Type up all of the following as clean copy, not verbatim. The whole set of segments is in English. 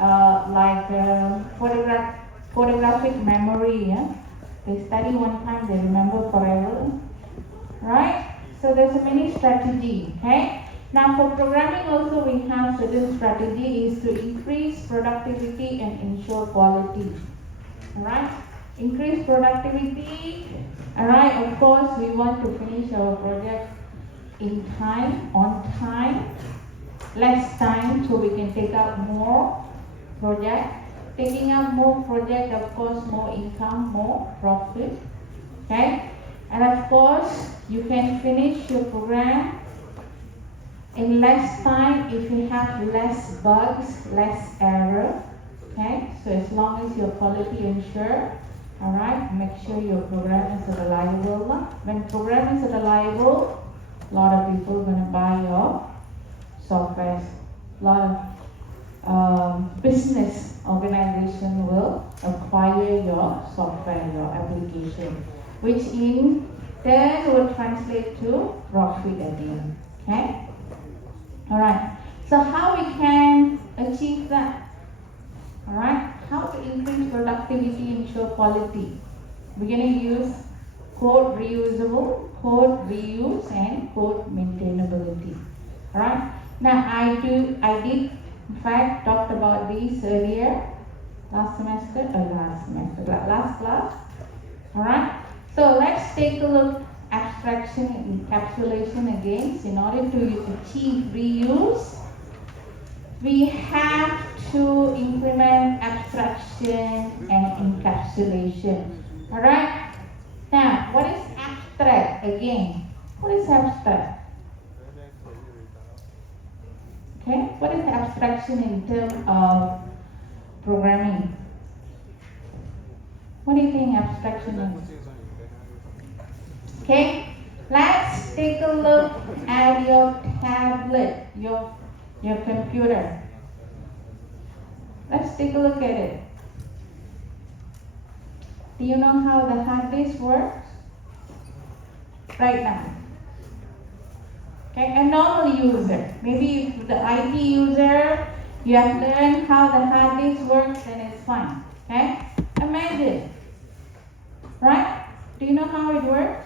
like photographic memory. Yeah? They study one time, they remember forever, right? So there's a many strategy. Okay. Now for programming also we have certain strategy is to increase productivity and ensure quality. Alright, increase productivity. Alright, of course we want to finish our project in time, on time, less time so we can take up more project. Taking up more project, of course, more income, more profit. Okay, and of course you can finish your program in less time if you have less bugs, less error. Okay, so as long as your quality ensure, alright, make sure your program is reliable. When program is reliable, a lot of people gonna buy your software. A lot of business organization will acquire your software, your application, which in turn will translate to profit at the end. Okay. Alright, so how we can achieve that? Alright, how to increase productivity, ensure quality? We're going to use code reusable, code reuse, and code maintainability. Alright, now I did in fact talked about these earlier last class. Alright, so let's take a look abstraction and encapsulation again. In order to achieve reuse, we have to implement abstraction and encapsulation. Alright? Now, what is abstract again? What is abstract? Okay, what is abstraction in terms of programming? What do you think abstraction is? Okay, let's take a look at your tablet, your computer. Let's take a look at it. Do you know how the hard disk works? Right now. Okay, a normal user. Maybe if the IT user, you have learned how the hard disk works, then it's fine. Okay? Imagine. Right? Do you know how it works?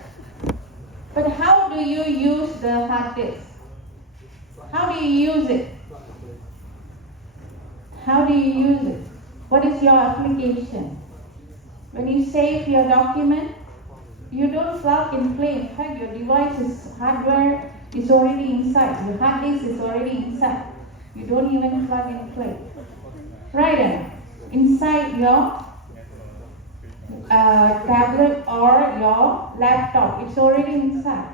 But how do you use the hard disk? How do you use it? How do you use it? What is your application? When you save your document, you don't plug and play. In fact, your device's hardware is already inside. Your hard disk is already inside. You don't even plug and play. Right then, inside your tablet or your laptop, it's already inside.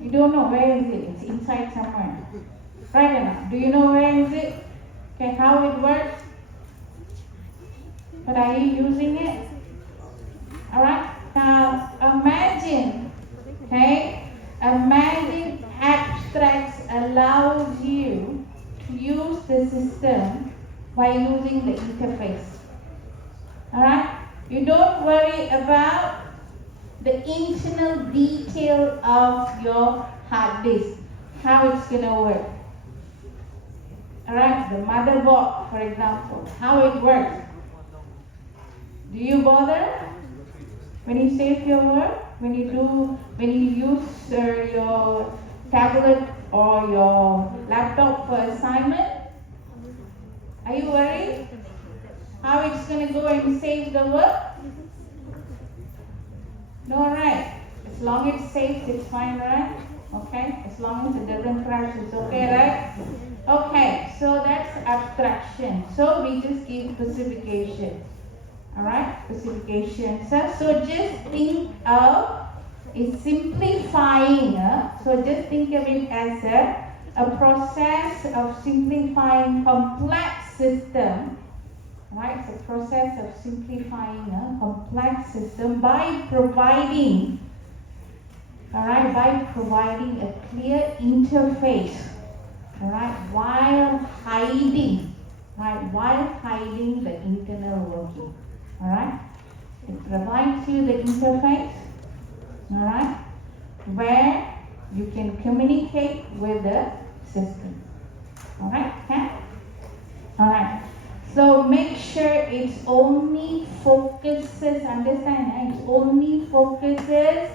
You don't know where is it. It's inside somewhere. Right enough. Do you know where is it? Okay, how it works? But are you using it? Alright, now imagine, okay, imagine abstracts allows you to use the system by using the interface. Alright, you don't worry about the internal detail of your hard disk, how it's gonna work. Alright, the motherboard, for example, how it works. Do you bother when you save your work? When you use your tablet or your laptop for assignment? Are you worried how it's going to go and save the work? No, right? As long as it saves, it's fine, right? Okay, as long as it doesn't crash, it's okay, right? Okay, so that's abstraction. So we just give specification. Alright, specification. So just think of it simplifying. So just think of it as a process of simplifying complex system. Right, it's a process of simplifying a complex system by providing. Alright, by providing a clear interface. Alright, while hiding the internal working. Alright, it provides you the interface, alright, where you can communicate with the system. Alright, okay? Alright, So make sure it's only focuses, understand, it only focuses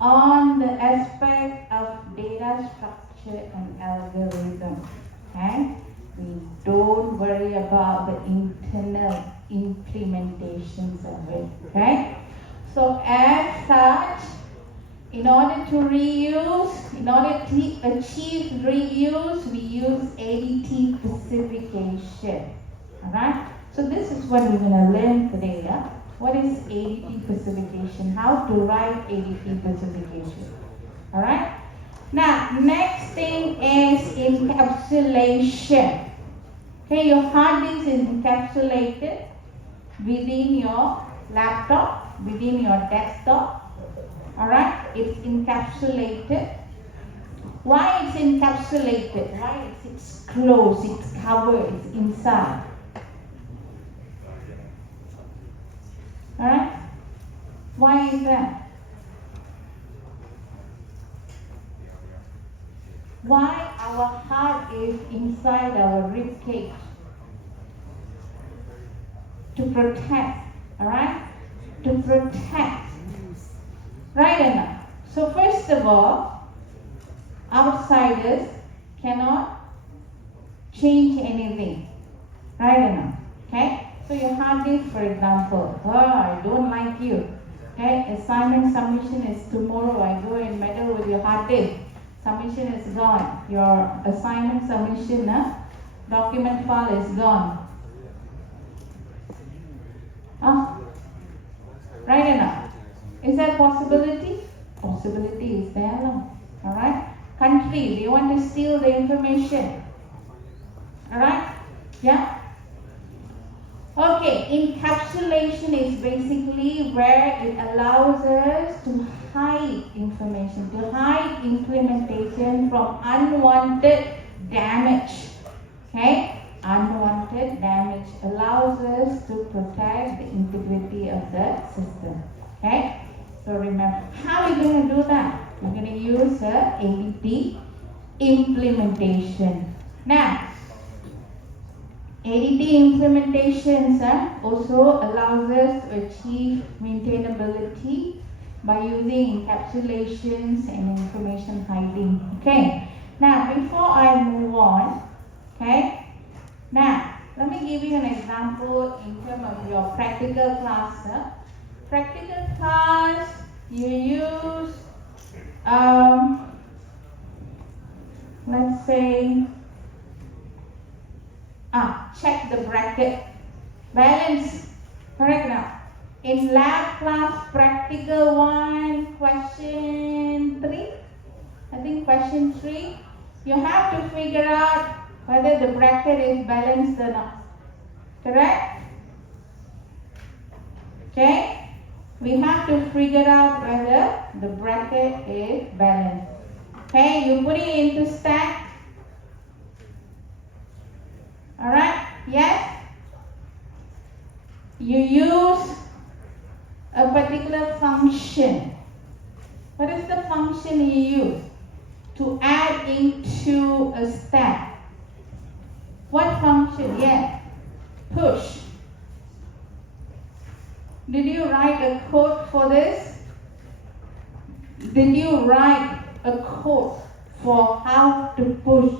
on the aspect of data structure and algorithm. Okay? We don't worry about the internal implementations of it. Okay? So as such, in order to reuse, in order to achieve reuse, we use ADT specification. Alright? So this is what we're going to learn today. Yeah? What is ADT specification? How to write ADT specification. Alright? Now, next thing is encapsulation. Okay, your hard disk is encapsulated within your laptop, within your desktop. Alright, it's encapsulated. Why it's encapsulated? Why it's closed, it's covered, it's inside. Alright? Why is that? Why our heart is inside our rib cage? To protect, alright? To protect. Right enough. So first of all, outsiders cannot change anything. Right enough. Okay? So your hard disk, for example, I don't like you. Okay? Assignment submission is tomorrow. I go and meddle with your hard disk. Submission is gone. Your assignment submission, document file is gone. Right enough. Is there possibility? Possibility is there. Alright? Country, they want to steal the information. Alright? Yeah? Okay, encapsulation is basically where it allows us to hide information, to hide implementation from unwanted damage. Okay? Unwanted damage allows us to protect the integrity of the system. Okay? So remember, how are we going to do that? We're going to use a ADT implementation. Now, ADT implementations also allows us to achieve maintainability by using encapsulations and information hiding. Okay. Now, before I move on, okay. Now, let me give you an example in terms of your practical class. Practical class, you use, let's say, check the bracket, balance, correct now. In lab class, practical 1, question 3, I think question 3, you have to figure out whether the bracket is balanced or not, correct? Okay? We have to figure out whether the bracket is balanced. Okay, you put it into stack. Alright, yes? You use a particular function. What is the function you use? To add into a stack. What function? Yes, push. Did you write a code for this? Did you write a code for how to push?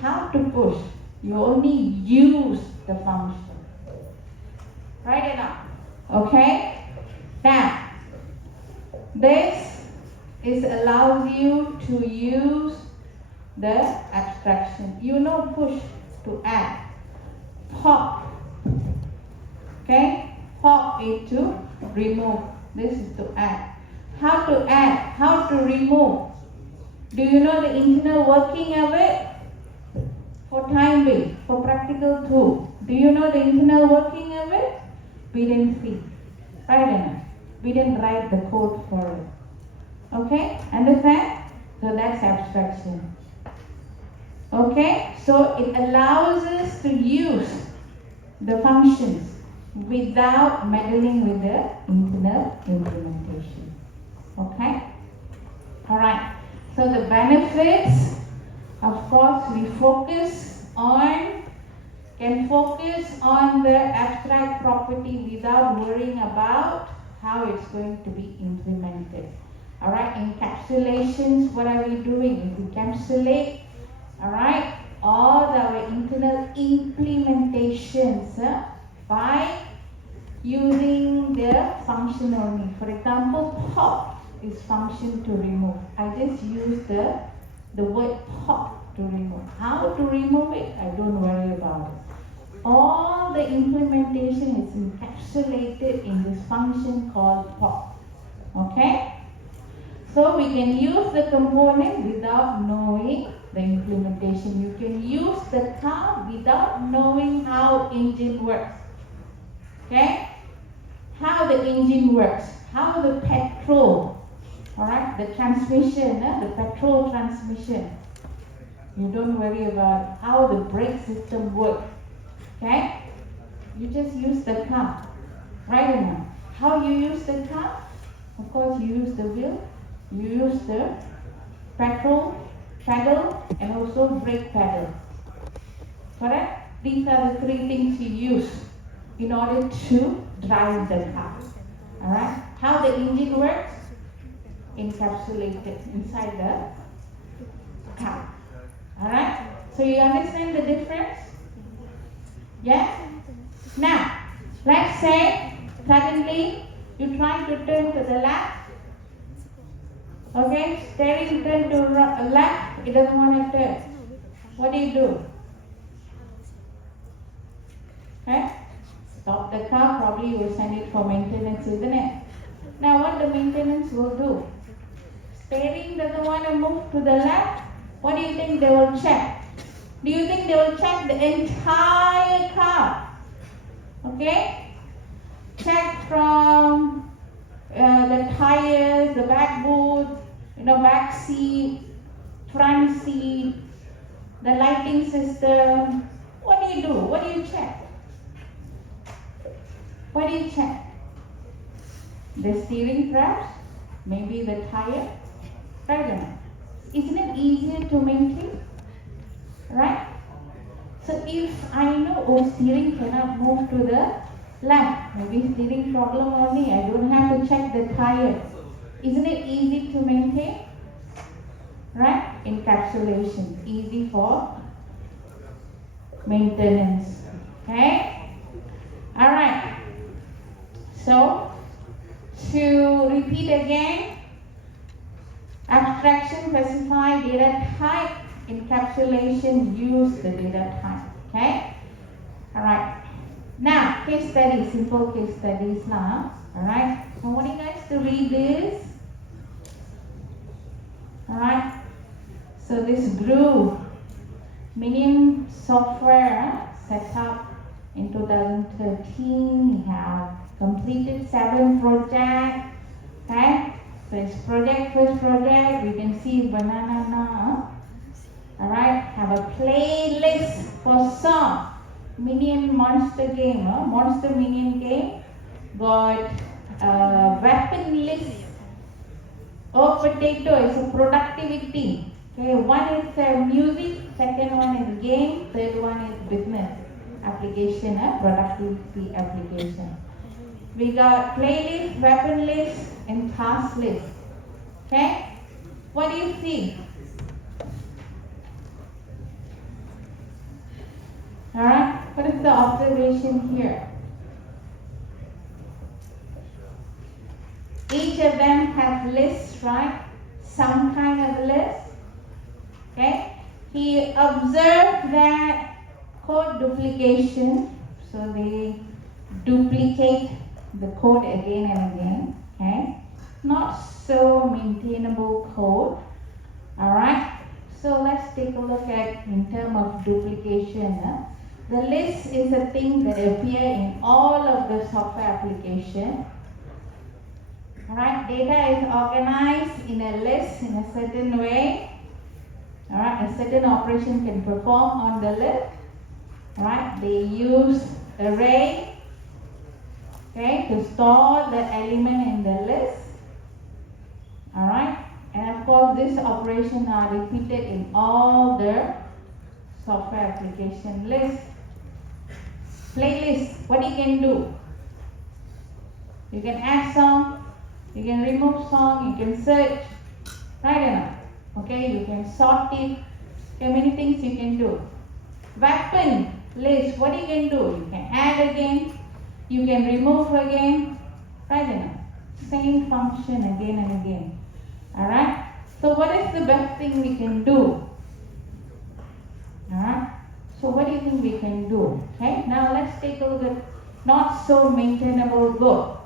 How to push? You only use the function. Write it up. Okay? Now, this allows you to use the abstraction. You know push to add. Pop. Okay? Pop is to remove. This is to add. How to add? How to remove? Do you know the internal working of it? For time being, for practical 2. Do you know the internal working of it? We didn't see. Right enough. We didn't write the code for it. Okay? Understand? So that's abstraction. Okay? So it allows us to use the functions without meddling with the internal implementation. Okay? Alright. So the benefits, of course, we focus on can focus on the abstract property without worrying about how it's going to be implemented. Alright, encapsulations, what are we doing? We encapsulate, alright, all our internal implementations by using the function only. For example, pop is function to remove. I just use the word pop to remove. How to remove it? I don't worry about it. All the implementation is encapsulated in this function called pop. Okay? So we can use the component without knowing the implementation. You can use the car without knowing how engine works. Okay? How the engine works. How the petrol, alright, the transmission, the petrol transmission. You don't worry about how the brake system works. Okay? You just use the car. Right or not? How you use the car? Of course, you use the wheel. You use the petrol pedal and also brake pedal. Correct? These are the three things you use in order to drive the car. Alright? How the engine works? Encapsulated inside the car. Alright? So you understand the difference? Yes? Now, let's say suddenly you try to turn to the left. Okay, steering turn to left, it doesn't want to turn. What do? Okay? Stop the car, probably you will send it for maintenance, isn't it? Now what the maintenance will do? Steering doesn't want to move to the left. What do you think they will check? Do you think they will check the entire car? Okay? Check from the tires, the back boot, back seat, front seat, the lighting system. What do you do? What do you check? What do you check? The steering perhaps? Maybe the tire? Right? Isn't it easier to maintain? Right? So if I know, steering cannot move to the left, maybe steering problem only, I don't have to check the tire. Isn't it easy to maintain? Right? Encapsulation, easy for maintenance. Okay? Alright. So, to repeat again, abstraction, specify data type, encapsulation, use the data type. Okay? Alright. Now, case studies, simple case studies now. Alright. I want you guys to read this. Alright. So this GRU Minion software set up in 2013. We have completed 7 projects. Okay. First project, we can see banana now. Alright. Have a playlist for song. Minion monster game, monster minion game. Got weapon list. Potato is a productivity. Okay, one is music, second one is game, third one is business application, productivity application. We got playlist, weapon list, and task list. Okay, what do you see? Alright, what is the observation here? Each of them have lists, right? Some kind of list. Okay. He observed that code duplication. So they duplicate the code again and again. Okay. Not so maintainable code. Alright. So let's take a look at in terms of duplication. The list is a thing that appears in all of the software application. Alright, data is organized in a list in a certain way. Alright, a certain operation can perform on the list. Alright, they use array, okay, to store the element in the list. Alright, and of course this operation are repeated in all the software application lists. Playlist, what you can do? You can add song, you can remove song, you can search, right or not? Okay, you can sort it. Okay, many things you can do. Weapon list, what you can do? You can add again, you can remove again, right or not? Same function again and again. Alright? So what is the best thing we can do? Alright? So what do you think we can do? Okay, now let's take a look at not so maintainable code.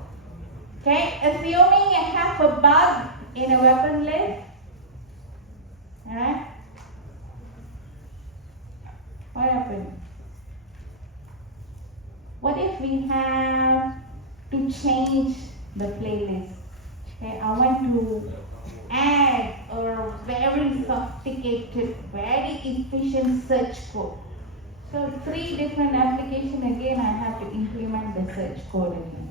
Okay, assuming you have a bug in a weapon list. Alright? What happened? What if we have to change the playlist? Okay, I want to add a very sophisticated, very efficient search code. So 3 different applications again, I have to implement the search code again.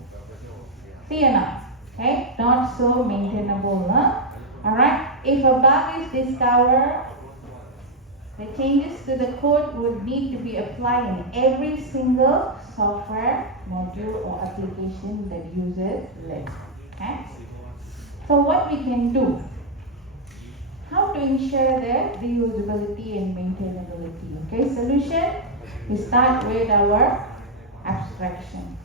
See or not? Okay, not so maintainable, huh? Alright, if a bug is discovered, the changes to the code would need to be applied in every single software module or application that uses list. Okay? So what we can do? How to ensure the reusability and maintainability? Okay, solution. We start with our abstraction.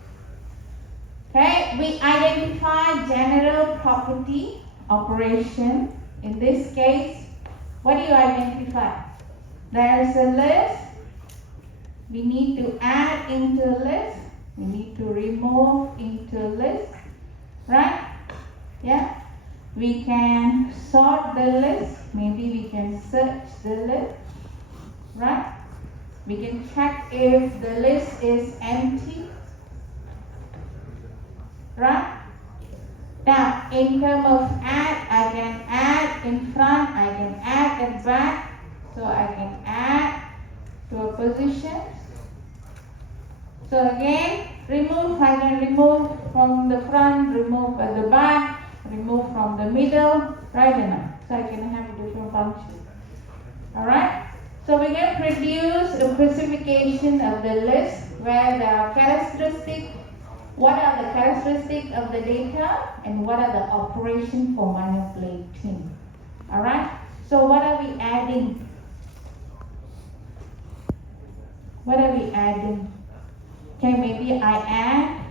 Okay, we identify general property operation. In this case, what do you identify? There is a list. We need to add into a list. We need to remove into a list. Right? Yeah. We can sort the list. Maybe we can search the list. Right? We can check if the list is empty. Right? Now, in terms of add, I can add in front, I can add at back. So I can add to a position. So again, remove, I can remove from the front, remove at the back, remove from the middle, right enough. So I can have different functions. Alright? So we can produce a specification of the list where there are characteristics. What are the characteristics of the data and what are the operations for manipulating? Alright? So what are we adding? What are we adding? Okay, maybe I add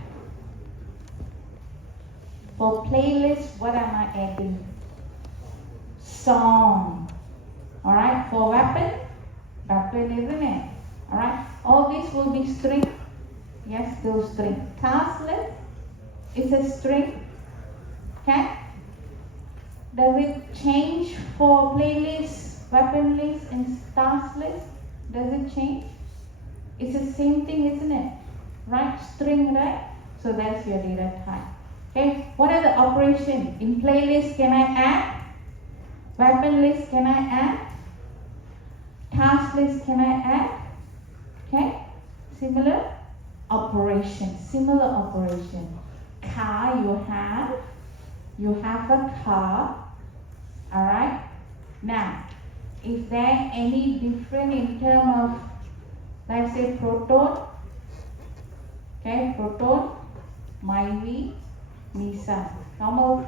for playlist, what am I adding? Song. Alright, for weapon, isn't it? Alright, all these will be string. Yes, still string. Task list is a string. Okay? Does it change for playlist, weapon list, and task list? Does it change? It's the same thing, isn't it? Right? String, right? So that's your data type. Okay? What are the operations? In playlist, can I add? Weapon list, can I add? Task list, can I add? Okay? Similar operation. Similar operation. Car, you have a car. Alright? Now, is there any different in terms of, let's say, proton? Okay, proton, Myvi, Nissan. Normal,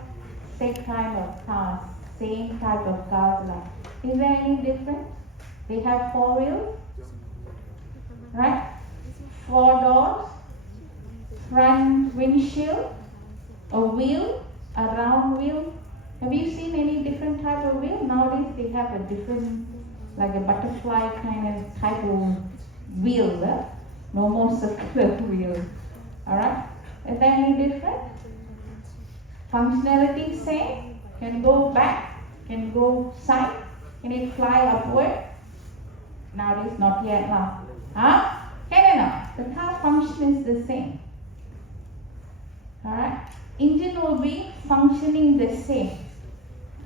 same type of cars. Same type of cars. Is there any difference? They have 4 wheels, right? 4 doors, front windshield, a wheel, a round wheel. Have you seen any different type of wheel? Nowadays they have a different, like a butterfly kind of type of wheel. No more circular wheel. Alright? Is there any different? Functionality same. Can go back, can go side, can it fly upward? Nowadays not yet now. Huh? Can or not? The car function is the same. Alright? Engine will be functioning the same.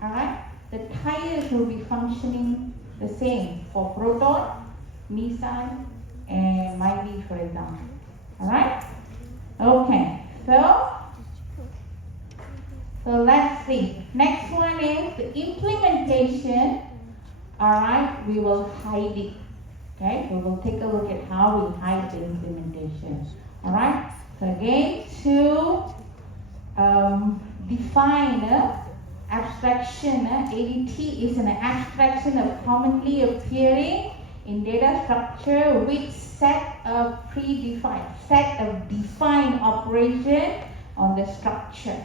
Alright? The tires will be functioning the same for Proton, Nissan, and Myvi, for example. Alright? Okay. So let's see. Next one is the implementation. Alright, we will hide it. Okay, we will take a look at how we hide the implementation. again to define abstraction. ADT is an abstraction of commonly appearing in data structure with set of defined operation on the structure,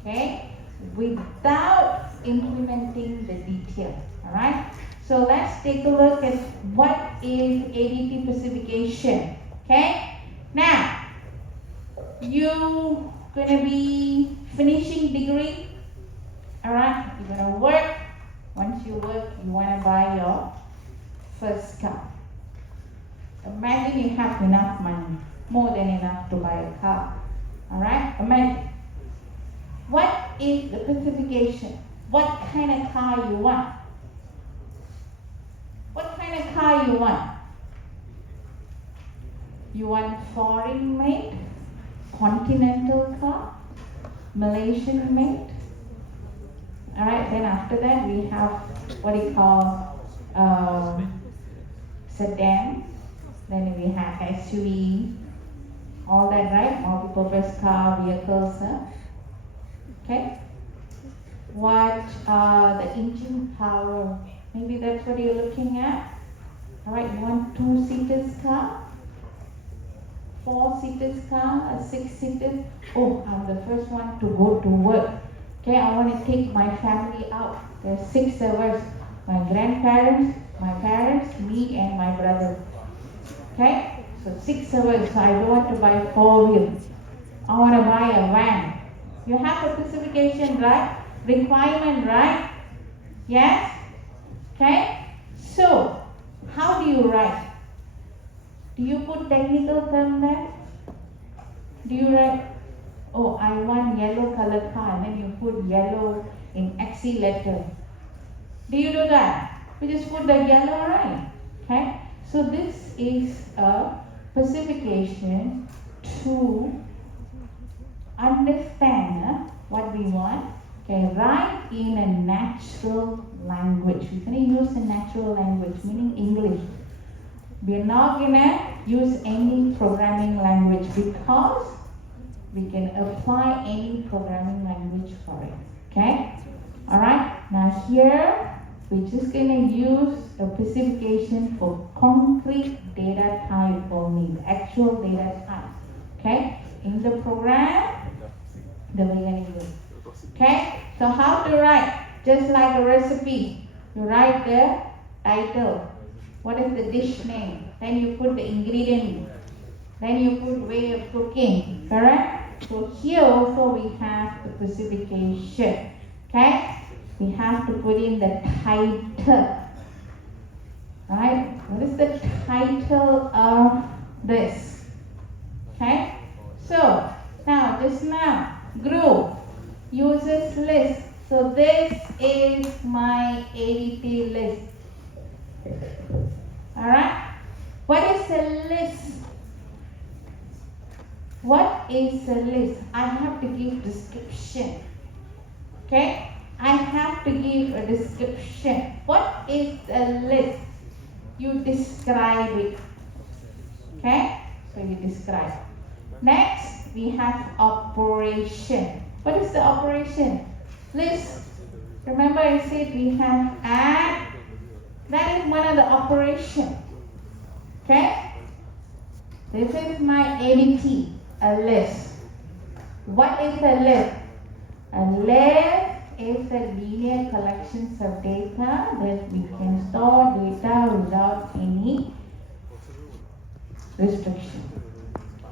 okay, without implementing the detail. All right, so let's take a look at what is ADT specification. Okay, now you gonna be finishing degree. All right, you're gonna work. Once you work, you wanna buy your first car. Imagine you have enough money, more than enough to buy a car. All right, imagine. What is the specification? What kind of car you want? What kind of car you want? You want foreign made, continental car, Malaysian made. All right, then after that we have what we call sedan. Then we have SUV, all that, right? Multi-purpose car, vehicles. Okay. What the engine power? Maybe that's what you're looking at. All right, you want 2-seaters car, 4-seaters car, a 6-seater. Oh, I'm the first one to go to work. Okay, I want to take my family out. There's 6 of us. My grandparents, my parents, me and my brother. Okay, so 6 of us. So I don't want to buy 4-wheel. I want to buy a van. You have a specification, right? Requirement, right? Yes? Okay, so how do you write? Do you put technical term there? Do you write, oh, I want yellow color car, and then you put yellow in XC letter? Do you do that? We just put the yellow, right? Okay, so this is a specification to understand what we want. Okay, write in a natural language. We're going to use a natural language, meaning English. We're not going to use any programming language because we can apply any programming language for it. Okay? Alright, now here we're just going to use a specification for concrete data type only, the actual data type. Okay? In the program that we're going to use. Okay, so how to write? Just like a recipe, you write the title. What is the dish name? Then you put the ingredient. Then you put way of cooking. Correct? So here also we have the specification. Okay, we have to put in the title. Right? What is the title of this? Okay, so now group. Users list. So this is my ADT list. Alright? What is a list? What is a list? I have to give description. Okay? I have to give a description. What is a list? You describe it. Okay? So you describe. Next, we have operation. What is the operation? List. Remember I said we have add. That is one of the operation. Okay? This is my ADT, a list. What is a list? A list is a linear collections of data that we can store data without any restriction.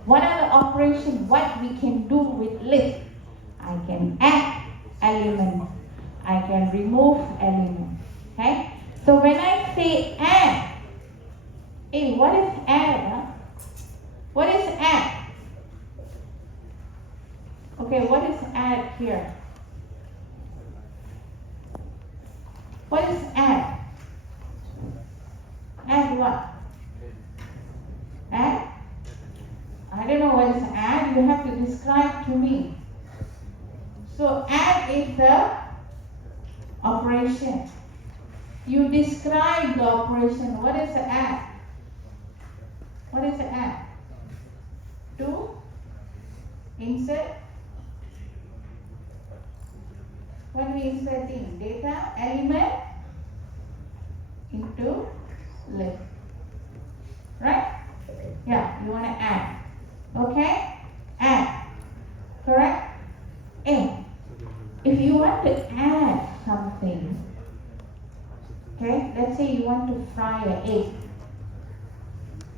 What are the operations? What we can do with list? I can add element. I can remove element. Okay? So when I say add, hey, what is add? Huh? What is add? Okay, what is add here? What is add? Add what? Add? I don't know what is add. You have to describe to me. So add is the operation. You describe the operation. What is the add? What is the add? To insert. When we inserting data element into list, right? Yeah, you want to add. Okay, add. Correct. And if you want to add something, okay, let's say you want to fry an egg.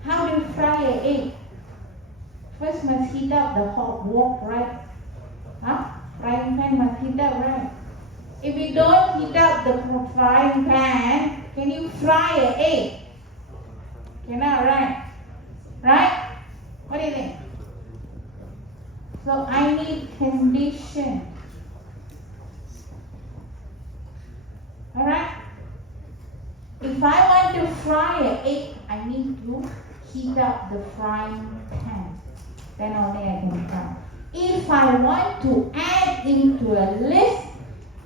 How do you fry an egg? First must heat up the hot wok, right? Frying pan must heat up, right? If you don't heat up the frying pan, can you fry an egg? Cannot, right? Right? What do you think? So I need condition. Alright? If I want to fry an egg, I need to heat up the frying pan. Then only I can fry. If I want to add into a list,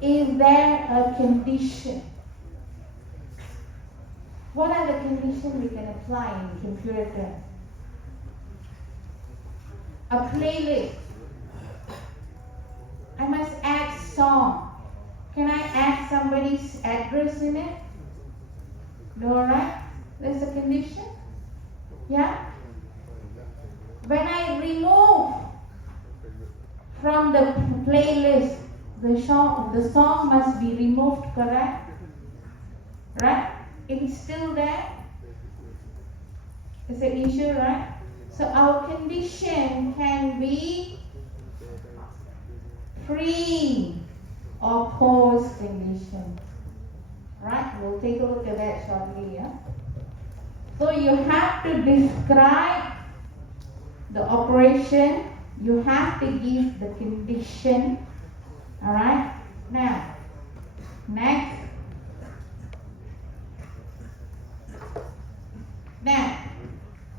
is there a condition? What are the conditions we can apply in computer terms? A playlist. I must add song. Can I add somebody's address in it? No, right? There's a condition. Yeah? When I remove from the playlist, the song must be removed, correct? Right? It's still there. It's an issue, right? So our condition can be pre or post condition. Right? We'll take a look at that shortly. Yeah? So you have to describe the operation. You have to give the condition. Alright? Now, next. Now,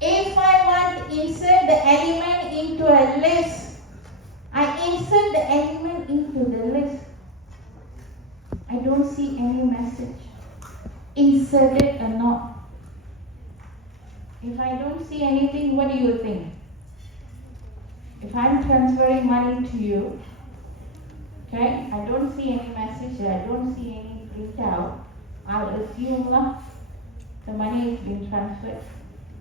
if I want to insert the element into a list, I insert the element into the list. I don't see any message. Inserted or not. If I don't see anything, what do you think? If I'm transferring money to you, okay, I don't see any message, I don't see any printout, I'll assume the money has been transferred,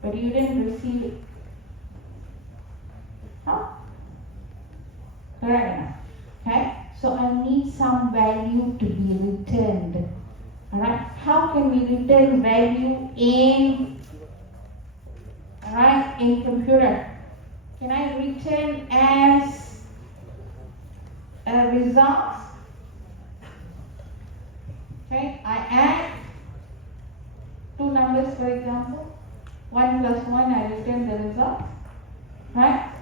but you didn't receive it. Correct enough. Okay? So I need some value to be returned. Alright? How can we return value in computer? Can I return as a result? Okay, I add two numbers, for example. 1 plus 1, I return the result. Right?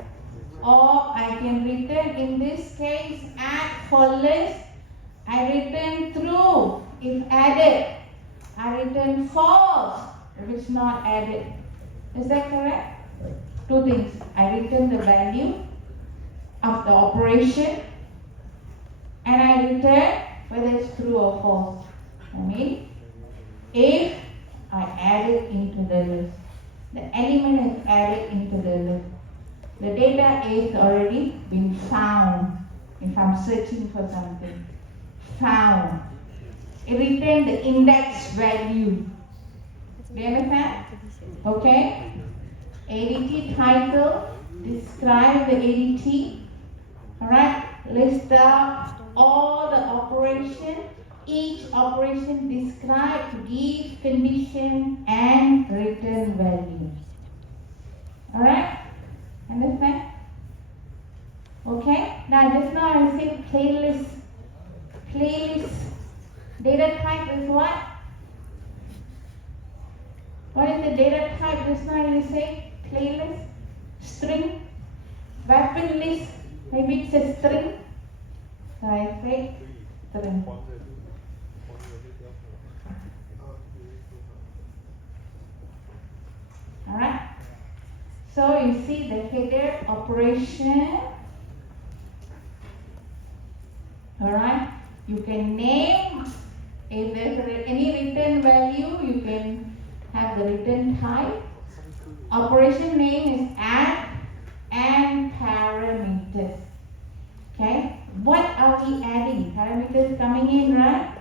Or I can return, in this case, add for list. I return true if added. I return false if it's not added. Is that correct? Two things. I return the value of the operation and I return whether it's true or false. I mean, if I add it into the list, the element is added into the list. The data is already been found. If I'm searching for something, found. It returns the index value. Do you understand? Okay? ADT title, describe the ADT. Alright? List out all the operation. Each operation describe, give condition and return value. Alright? Understand? Okay? Now just now I said playlist. Playlist data type is what? What is the data type just now you say? Playlist, string, weapon list, maybe it's a string. So I say string. Alright. So you see the header operation. Alright. You can name, if there's any return value, you can have the return type. Operation name is add and parameters. coming in, right?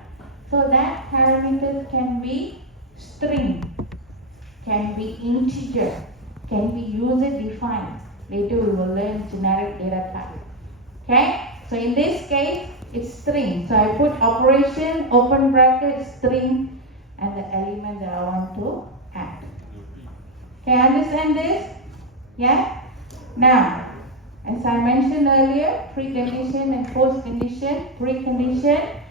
So that parameter can be string, can be integer, can be user defined. Later we will learn generic data type. Okay? So in this case, it's string. So I put operation, open bracket, string, and the element that I want to add. Okay, understand this? Yeah? Now, as I mentioned earlier, precondition and postcondition. Precondition,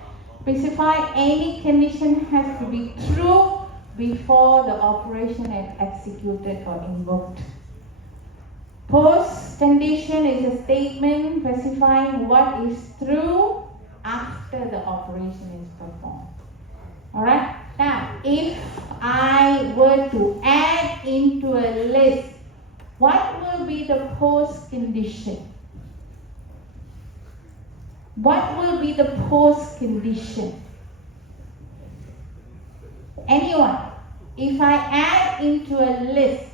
specify any condition has to be true before the operation is executed or invoked. Postcondition is a statement specifying what is true after the operation is performed. Alright? Now, if I were to add into a list, what will be the postcondition? What will be the postcondition? Anyone? If I add into a list,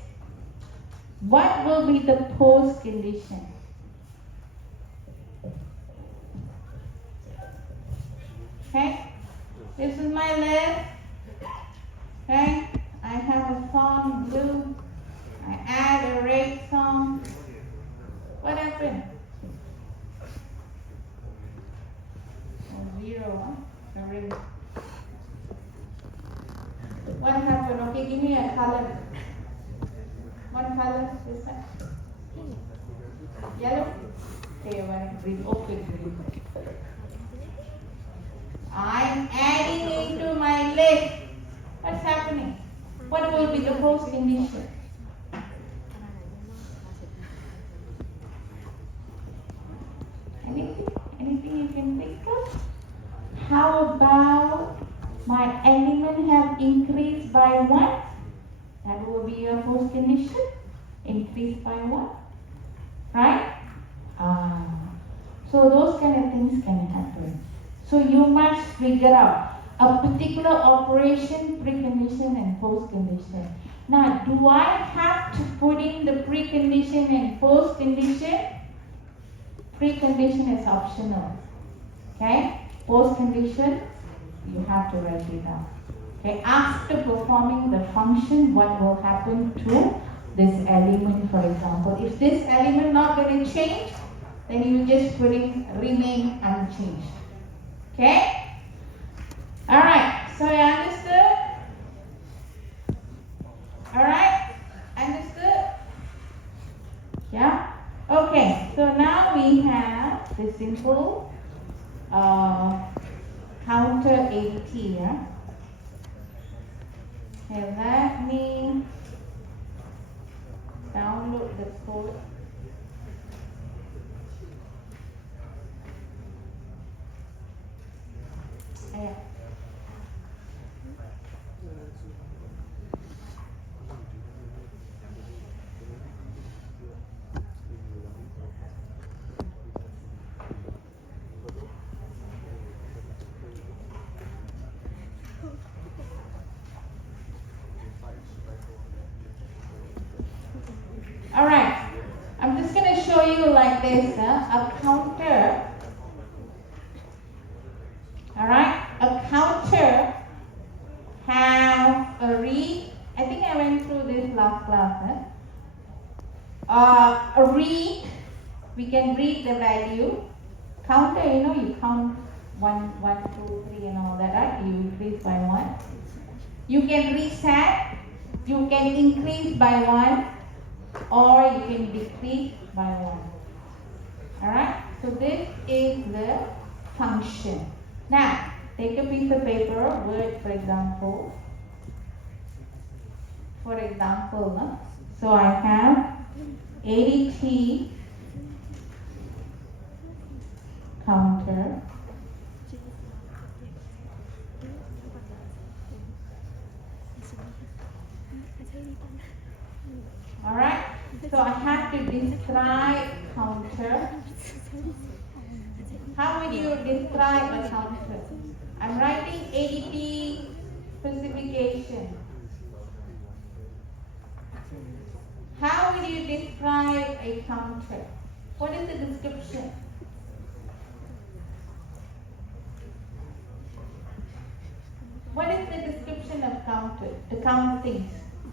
what will be the postcondition? Okay? This is my list. Okay? I have a song blue. I add a red song. What happened? Oh, 0, sorry. What happened? Okay, give me a color. What color is that? Yellow? Okay, one green. Okay, green. I'm adding into my list. What's happening? What will be the postcondition? Anything you can think of? How about my element have increased by 1? That will be a postcondition. Increased by 1. Right? So those kind of things can happen. So you must figure out a particular operation, precondition and postcondition. Now, do I have to put in the precondition and postcondition? Precondition is optional. Okay? Postcondition, you have to write it down. Okay? After performing the function, what will happen to this element, for example? If this element not going to change, then you just put in remain unchanged. Okay? Alright, so you understood? Alright? Understood? Yeah? Okay, so now we have the simple counter AT here. Okay, let me download the code. Yeah. All right, I'm just going to show you like this, a counter. All right, a counter have a read. I think I went through this last class. A read, we can read the value. Counter, you count 1, 2, 3 and all that, right? You increase by 1. You can reset, you can increase by 1. Or you can decrease by 1. Alright, so this is the function. Now, take a piece of paper, Word for example. So I have ADT counter. Alright, so I have to describe counter. How would you describe a counter? I'm writing ADT specification. How would you describe a counter? What is the description? to count things.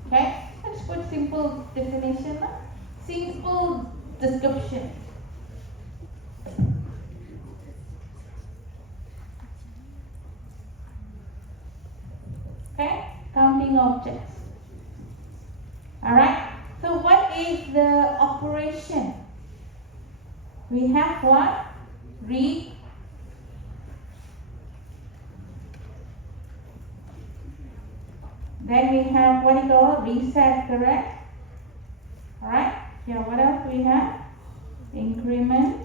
Okay? Let's put simple definition, simple description. Okay? Counting objects. Alright? So what is the operation? We have what? Read. Then we have what you call reset, correct? Alright? Here, what else we have? Increment.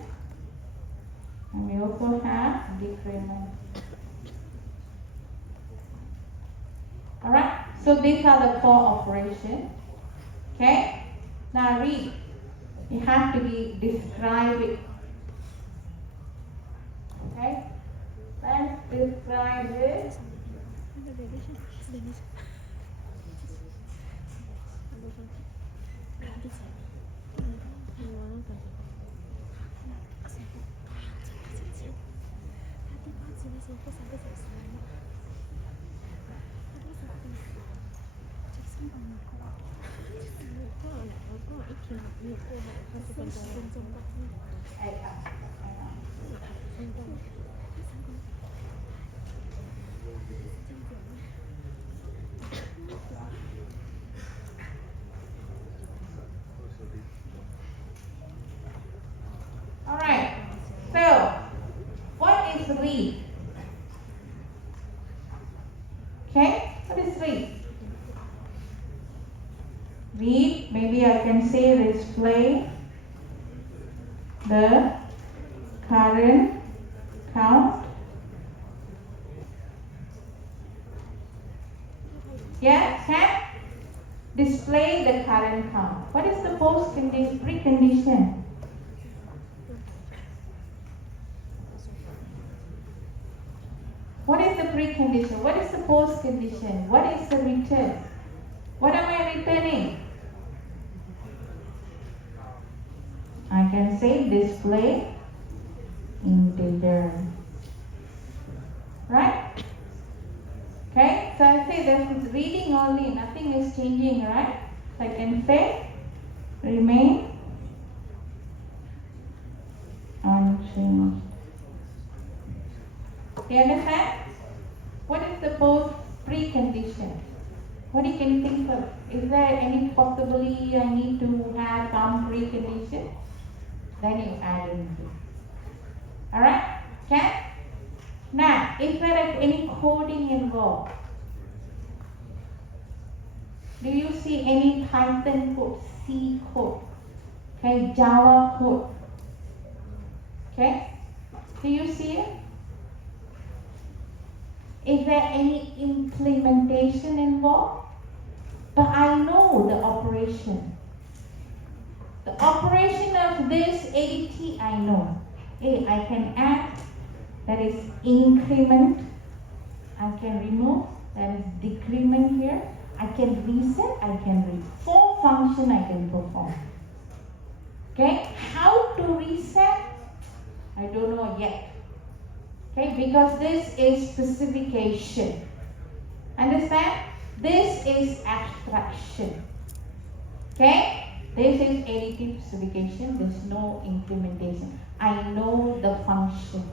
And we also have decrement. Alright? So these are the 4 operations. Okay? Now read. You have to describe it. Okay? Let's describe it. Alright, so what is read? Okay, what is read? Read, maybe I can say display the current count. Yeah, can display the current count. What is the precondition? What is the precondition? What is the postcondition? What is the return? What am I returning? I can say display integer. Right? Okay, so I say this is reading only, nothing is changing, right? So I can say remain unchanged. You understand? What is the precondition? What you can think of? Is there any possibility I need to have some precondition? Then you add in this. Alright? Okay? Now, is there any coding involved? Do you see any Python code, C code, okay, Java code? Okay? Do you see it? Is there any implementation involved? But I know the operation. The operation of this ADT I know. I can add, that is increment. I can remove, that is decrement here. I can reset, I can read. 4 functions I can perform. Okay, how to reset? I don't know yet. Okay, because this is specification. Understand? This is abstraction. Okay? This is additive specification. There's no implementation. I know the function.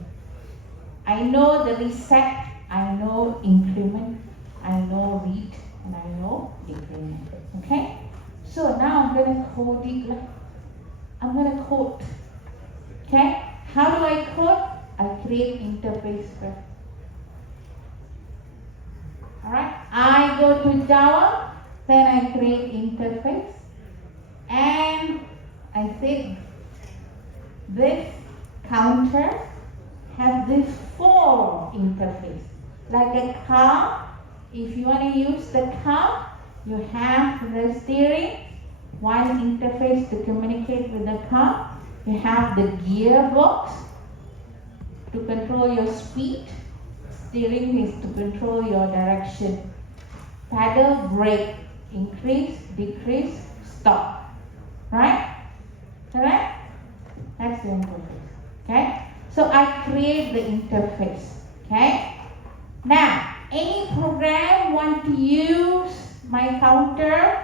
I know the reset. I know increment. I know read. And I know decrement. Okay? So now I'm going to code it. I'm going to code. Okay? How do I code? I create interface first. Alright, I go to Java, then I create interface, and I say this counter has this 4 interface. Like a car, if you want to use the car, you have the steering, one interface to communicate with the car. You have the gearbox to control your speed. Steering is to control your direction. Pedal, brake, increase, decrease, stop. Right? Correct? That's the interface. Okay? So I create the interface. Okay? Now, any program want to use my counter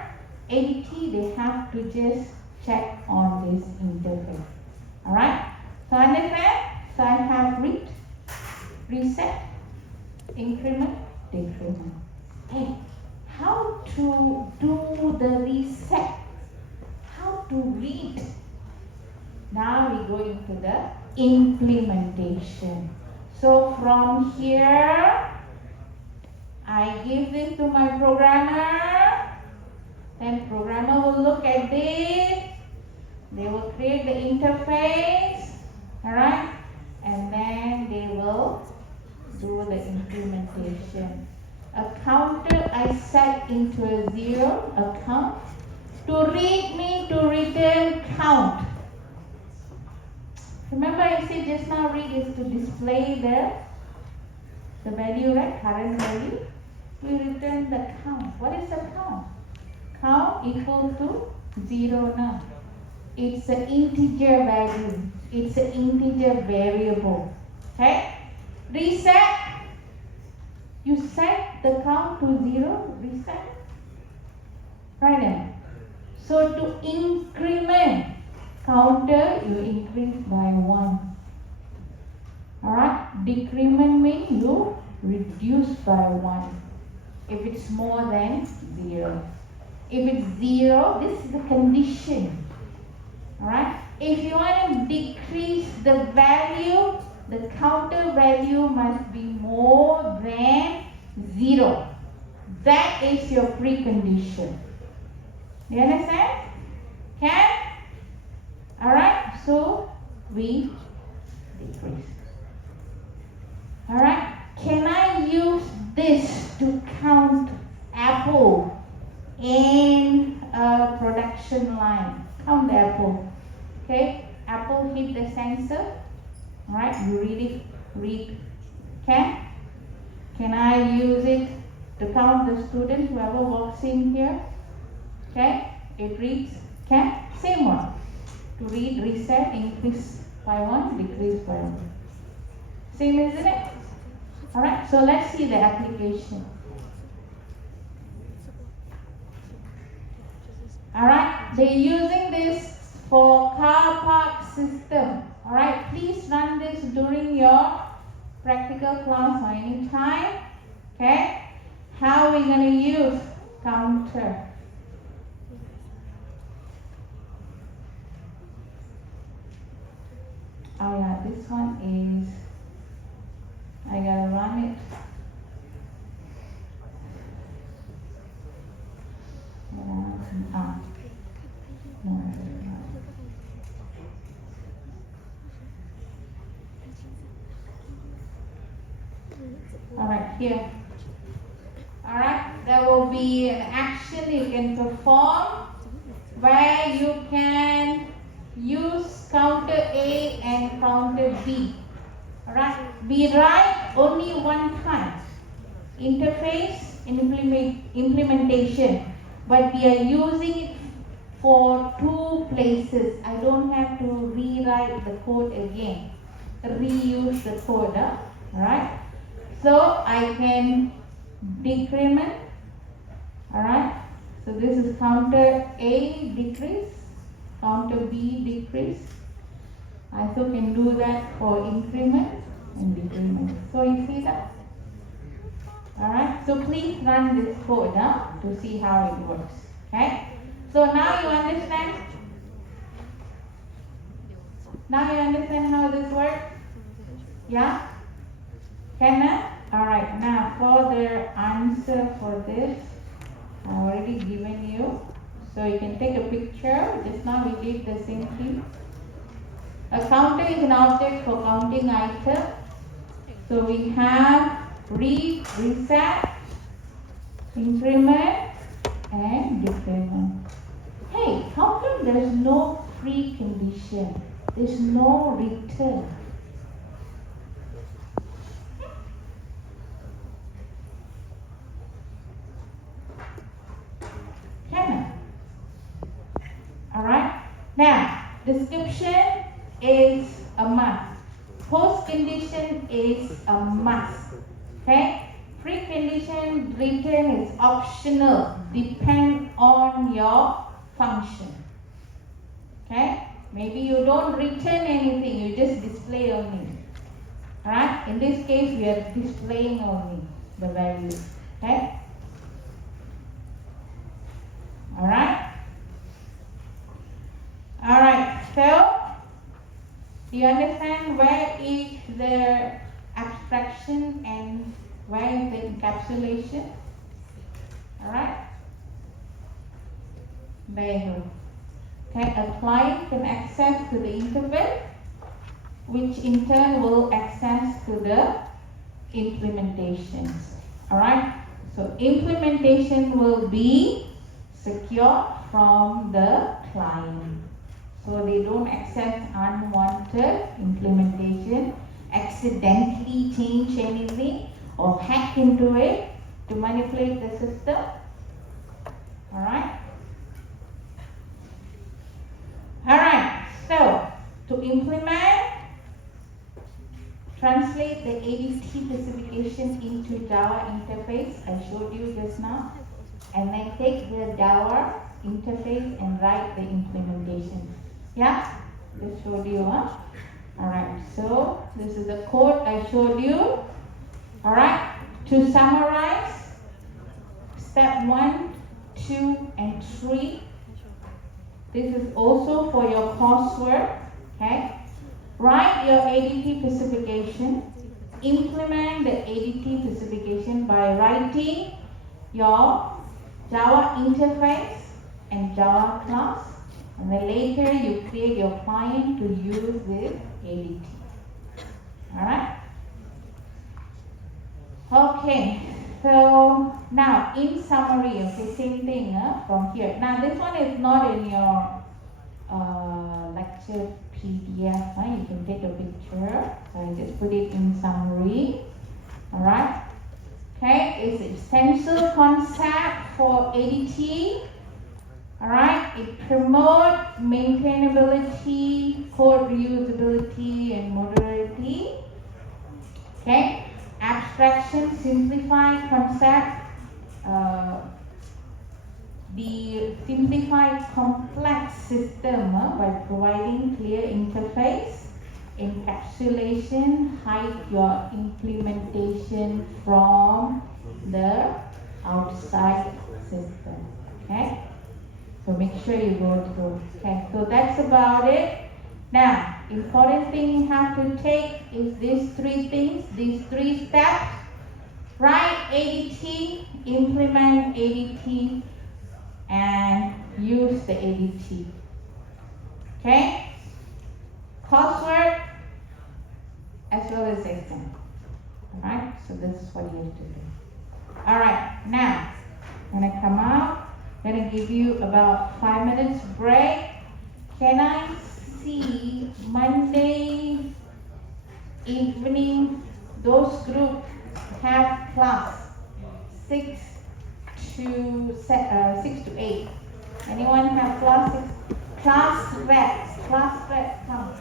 80, they have to just check on this interface. Alright? So understand? So I have read, reset, increment, decrement. Hey, how to do the reset? How to read? Now we go into the implementation. So from here, I give this to my programmer. Then programmer will look at this. They will create the interface. Alright? And then they will do the implementation. A counter I set into a 0, a count. To read means to return count. Remember I said just now read is to display the value, right? Current value. We return the count. What is the count? Count equal to 0 now. It's an integer value. It's an integer variable. Okay? Reset. You set the count to 0. Reset. Right now. So to increment counter, you increase by 1. Alright? Decrement means you reduce by 1. If it's more than 0. If it's 0, this is the condition. Alright? If you want to decrease the value, the counter value must be more than 0. That is your precondition. Do you understand? Can? Alright? So we decrease. Alright? Can I use this to count apple in a production line? Count the apple. Okay? Apple hit the sensor. Alright? You read. Can? Can I use it to count the student, whoever walks in here? Okay? It reads. Can? Same one. To read, reset, increase by 1, decrease by 1. Same, isn't it? Alright, so let's see the application. Alright, they're using this for car park system. Alright, please run this during your practical class or any time. Okay? How are we going to use counter? Oh yeah, this one is, I gotta run it. No. Alright, here. Alright, there will be an action you can perform where you can use counter A and counter B. Alright, we write only one time. Interface and implementation. But we are using it for 2 places. I don't have to rewrite the code again. Reuse the code. Alright. So I can decrement. Alright. So this is counter A decrease. Counter B decrease. I also can do that for increment and decrement. So you see that? Alright, so please run this code to see how it works. Okay? So now you understand? Now you understand how this works? Yeah? Can I? Alright, now for the answer for this, I've already given you. So you can take a picture. Just now we did the same thing. A counter is an object for counting item. So we have read, reset, increment, and decrement. Hey, how come there's no precondition? There's no return. Can I? Alright. Now, description is a must. Postcondition is a must. Okay? Precondition condition written is optional, depend on your function. Okay? Maybe you don't return anything, you just display only. Alright? In this case, we are displaying only the value. Okay? Alright? Alright, so do you understand where is the abstraction and where is the encapsulation? Alright? Very good. Okay, a client can access to the interface, which in turn will access to the implementations. Alright? So implementation will be secure from the client. So they don't access unwanted implementation, accidentally change anything or hack into it to manipulate the system. Alright? Alright, so to implement, translate the ADT specification into Java interface, I showed you just now, and then take the Java interface and write the implementation. Yeah, just showed you, huh? Alright, so this is the code I showed you. Alright, to summarize, step 1, 2, and 3. This is also for your coursework. Okay, write your ADT specification. Implement the ADT specification by writing your Java interface and Java class. And then later you create your client to use this ADT. Alright? Okay, so now in summary, okay, same thing from here. Now this one is not in your lecture PDF. You can take a picture. So I just put it in summary. Alright? Okay, it's essential concept for ADT. Alright, it promotes maintainability, code reusability, and modularity. Okay, abstraction, simplified concept, the simplified complex system by providing clear interface, encapsulation, hide your implementation from the outside system. Okay. So make sure you go through. Okay, so that's about it. Now, important thing you have to take is these 3 things, these 3 steps. Write ADT, implement ADT, and use the ADT. Okay? Coursework as well as exam. Alright, so this is what you have to do. Alright, now, I'm going to come out. I'm going to give you about 5 minutes break. Can I see Monday evening, those groups have class 6 to 8. Anyone have class 6? Class rep, come.